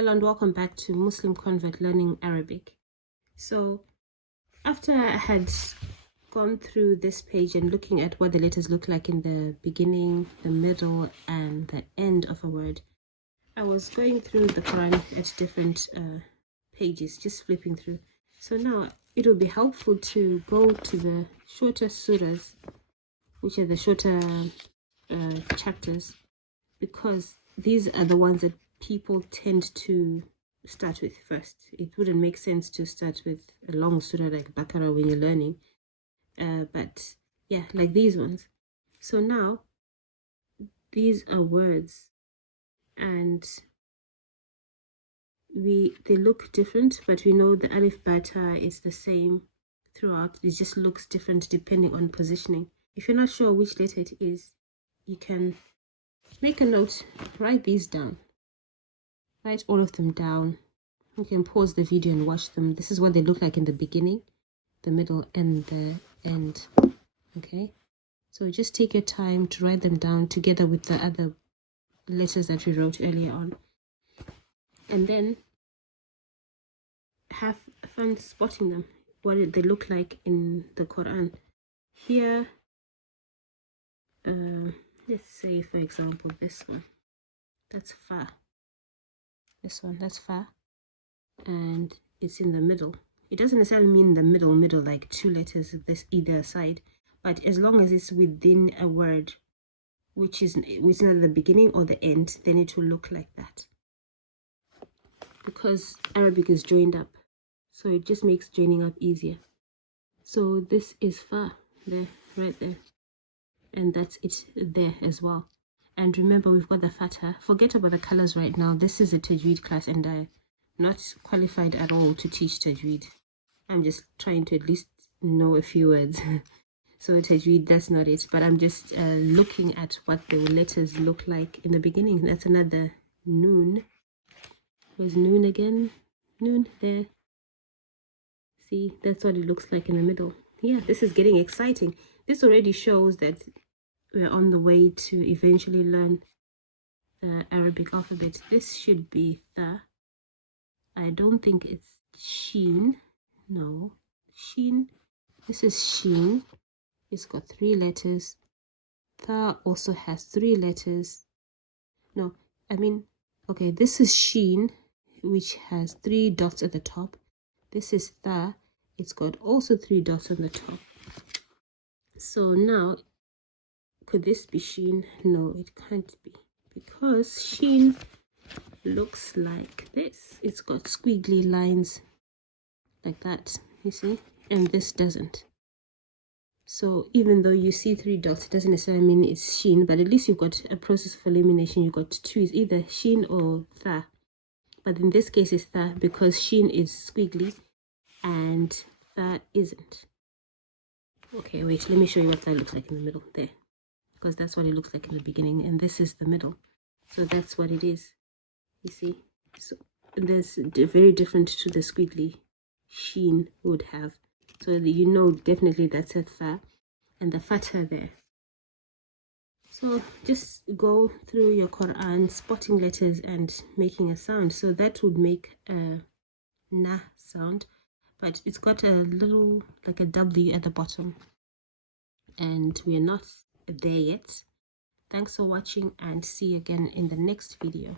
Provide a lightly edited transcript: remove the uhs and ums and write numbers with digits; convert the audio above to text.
Hello and welcome back to Muslim Convert Learning Arabic. So after I had gone through this page and looking at what the letters look like in the beginning, the middle and the end of a word, I was going through the Quran at different pages, just flipping through. So now it will be helpful to go to the shorter surahs, which are the shorter chapters, because these are the ones that people tend to start with first. It wouldn't make sense to start with a long surah like Baqarah when you're learning, but yeah, like these ones. So now these are words and they look different, but we know the alif bata is the same throughout. It just looks different depending on positioning. If you're not sure which letter it is, you can make a note, write these down. Write all of them down. You can pause the video and watch them. This is what they look like in the beginning, the middle, and the end. Okay, so just take your time to write them down together with the other letters that we wrote earlier on, and then have fun spotting them, what they look like in the Quran. Here, let's say for example this one, that's fa. This one, that's fa, and it's in the middle. It doesn't necessarily mean the middle like two letters this either side, but as long as it's within a word which is not the beginning or the end, then it will look like that, because Arabic is joined up, so it just makes joining up easier. So this is fa there, right there, and that's it there as well. And remember, we've got the fatha. Forget about the colors right now. This is a tajweed class and I'm not qualified at all to teach tajweed. I'm just trying to at least know a few words. So tajweed, that's not it, but I'm just looking at what the letters look like in the beginning. That's another noon. Where's noon again? Noon there. See, that's what it looks like in the middle. Yeah, this is getting exciting. This already shows that we're on the way to eventually learn the Arabic alphabet. This should be tha. I don't think it's sheen. No, sheen. This is sheen. It's got 3 letters. Tha also has 3 letters. No, I mean, okay, this is sheen, which has 3 dots at the top. This is tha. It's got also 3 dots on the top. So now, could this be sheen? No, it can't be, because sheen looks like this. It's got squiggly lines like that, you see, and this doesn't. So even though you see 3 dots, it doesn't necessarily mean it's sheen, but at least you've got a process of elimination. You've got 2, it's either sheen or tha, but in this case it's tha, because sheen is squiggly and tha isn't. Okay, wait, let me show you what that looks like in the middle there, because that's what it looks like in the beginning, and this is the middle, so that's what it is, you see. So there's very different to the squiggly sheen would have, so you know definitely that's a tha and the fatha there. So just go through your Quran spotting letters and making a sound. So that would make a na sound, but it's got a little like a W at the bottom, and we're not there yet. Thanks for watching and see you again in the next video.